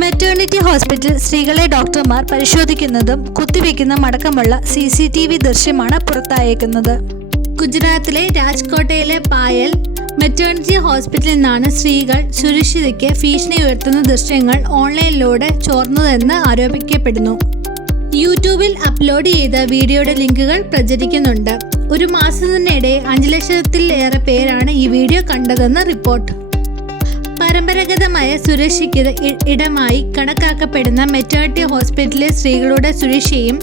Maternity hospital സ്ത്രീകളെ ഡോക്ടർമാർ പരിശോധിക്കുന്നതും കുത്തിവെക്കുന്നതും അടക്കമുള്ള CCTV ദൃശ്യമാണ് പുറത്തായേക്കുന്നത്. ഗുജറാത്തിലെ രാജ്കോട്ടിലെ പായൽ മെറ്റേണിറ്റി ഹോസ്പിറ്റലിൽ നിന്നാണ് സ്ത്രീകൾ സുരക്ഷിതയ്ക്ക് ഭീഷണി ഉയർത്തുന്ന ദൃശ്യങ്ങൾ ഓൺലൈനിലൂടെ ചോർന്നതെന്ന് ആരോപിക്കപ്പെടുന്നു. യൂട്യൂബിൽ അപ്ലോഡ് ചെയ്ത വീഡിയോയുടെ ലിങ്കുകൾ പ്രചരിക്കുന്നുണ്ട്. ഒരു മാസത്തിനിടെ 5 ലക്ഷത്തിലേറെ പേരാണ് ഈ വീഡിയോ കണ്ടതെന്ന് റിപ്പോർട്ട്. പരമ്പരാഗതമായ സുരക്ഷിത ഇടമായി കണക്കാക്കപ്പെടുന്ന മെറ്റേണിറ്റി ഹോസ്പിറ്റലിലെ സ്ത്രീകളുടെ സുരക്ഷയും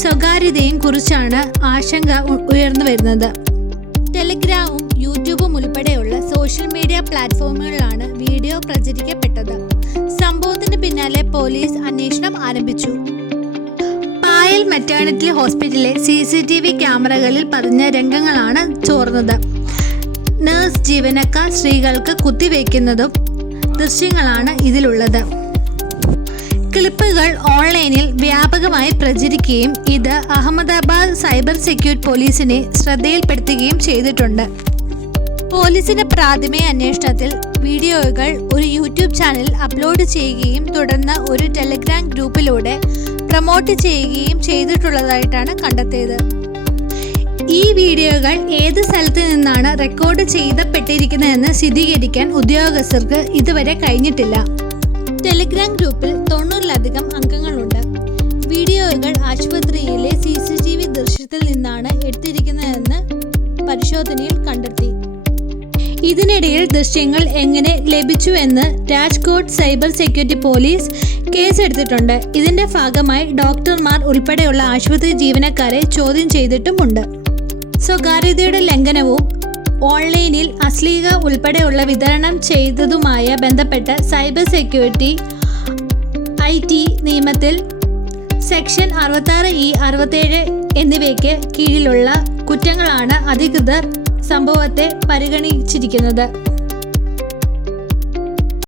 സ്വകാര്യതയും കുറിച്ചാണ് ആശങ്ക ഉയർന്നു വരുന്നത്. ടെലിഗ്രാമും യൂട്യൂബും ഉൾപ്പെടെയുള്ള സോഷ്യൽ മീഡിയ പ്ലാറ്റ്ഫോമുകളിലാണ് വീഡിയോ പ്രചരിക്കപ്പെട്ടത്. സംഭവത്തിന് പിന്നാലെ പോലീസ് അന്വേഷണം ആരംഭിച്ചു. പായൽ മെറ്റേണിറ്റി ഹോസ്പിറ്റലിലെ CCTV ക്യാമറകളിൽ പതിഞ്ഞ രംഗങ്ങളാണ് ചോർന്നത്. നഴ്സ് ജീവനക്കാർ സ്ത്രീകൾക്ക് കുത്തിവയ്ക്കുന്നതും ദൃശ്യങ്ങളാണ് ഇതിലുള്ളത്. ക്ലിപ്പുകൾ ഓൺലൈനിൽ വ്യാപകമായി പ്രചരിക്കുകയും ഇത് അഹമ്മദാബാദ് സൈബർ സെക്യൂരിറ്റി പോലീസിനെ ശ്രദ്ധയിൽപ്പെടുത്തുകയും ചെയ്തിട്ടുണ്ട്. പോലീസിന്റെ പ്രാഥമിക അന്വേഷണത്തിൽ വീഡിയോകൾ ഒരു യൂട്യൂബ് ചാനലിൽ അപ്ലോഡ് ചെയ്യുകയും തുടർന്ന് ഒരു ടെലിഗ്രാം ഗ്രൂപ്പിലൂടെ പ്രൊമോട്ട് ചെയ്യുകയും ചെയ്തിട്ടുള്ളതായിട്ടാണ് കണ്ടെത്തിയത്. ഈ വീഡിയോകൾ ഏത് സ്ഥലത്ത് നിന്നാണ് റെക്കോർഡ് ചെയ്യപ്പെട്ടിരിക്കുന്നതെന്ന് സ്ഥിരീകരിക്കാൻ ഉദ്യോഗസ്ഥർക്ക് ഇതുവരെ കഴിഞ്ഞിട്ടില്ല. ടെലിഗ്രാം ഗ്രൂപ്പിൽ 90-ലധികം അംഗങ്ങളുണ്ട്. വീഡിയോകൾ ആശുപത്രിയിലെ CCTV ദൃശ്യത്തിൽ നിന്നാണ് എടുത്തിരിക്കുന്നതെന്ന് പരിശോധനയിൽ കണ്ടെത്തി. ഇതിനിടയിൽ ദൃശ്യങ്ങൾ എങ്ങനെ ലഭിച്ചുവെന്ന് രാജ്കോട്ട് സൈബർ സെക്യൂരിറ്റി പോലീസ് കേസെടുത്തിട്ടുണ്ട്. ഇതിന്റെ ഭാഗമായി ഡോക്ടർമാർ ഉൾപ്പെടെയുള്ള ആശുപത്രി ജീവനക്കാരെ ചോദ്യം ചെയ്തിട്ടുമുണ്ട്. സ്വകാര്യതയുടെ ലംഘനവും ഓൺലൈനിൽ അശ്ലീലത ഉൾപ്പെടെയുള്ള വിതരണം ചെയ്തതുമായ ബന്ധപ്പെട്ട സൈബർ സെക്യൂരിറ്റി IT നിയമത്തിൽ സെക്ഷൻ 66E, 67 എന്നിവയ്ക്ക് കീഴിലുള്ള കുറ്റങ്ങളാണ് അധികൃതർ സംഭവത്തെ പരിഗണിച്ചിരിക്കുന്നത്.